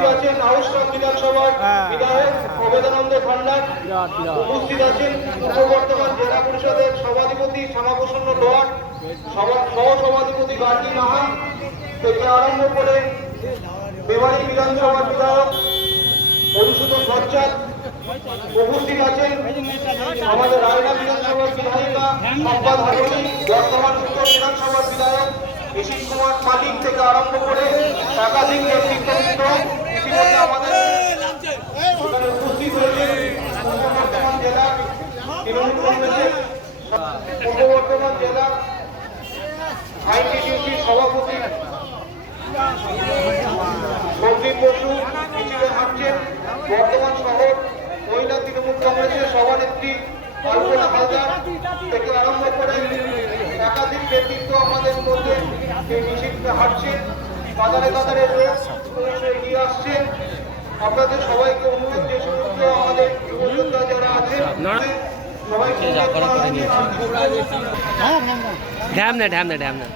উপস্থিত আছেন আউসগ্রাম বিধানসভার হ্যাঁ। বিধায়ক অবেদানন্দ ভান্ডার উপস্থিত আছেন পূর্ব জেলা পরিষদের সভাধিপতি শ্যামাপ্রসন্ন লোয়ার সভা- সহ নাহা থেকে আরম্ভ করে মেমারি বিধানসভার বিধায়ক মধুসূদন ভট্টাচার্য উপস্থিত আছেন আমাদের রায়না বিধানসভার বিধায়িকা সম্পাদ হাজরি বর্তমান উত্তর বিধানসভার বিধায়ক নিশীত কুমার মালিক থেকে আরম্ভ করে একাধিক নেতৃত্ববৃন্দ ইতিমধ্যে আমাদের উপস্থিত হয়েছে বর্ধমান জেলা তৃণমূল কংগ্রেসের পূর্ব বর্ধমান জেলা আইটিডিউসির সভাপতি সন্দীপ বসু মিছিলে হাঁটছেন বর্ধমান শহর মহিলা তৃণমূল কংগ্রেসের সভানেত্রী কল্পনা হালদার থেকে আরম্ভ করে একাধিক নেতৃত্ব আমাদের মধ্যে এই মিছিলকে হাঁটছে কাতারে কাতারে লোক ক্রমশ এগিয়ে আসছে। আপনাদের সবাইকে অনুরোধ যে সমস্ত আমাদের যুবযোদ্ধা যারা আছেন সবাইকে হয়েছে, ঢ্যাম না ঢ্যাম না ঢ্যাম না।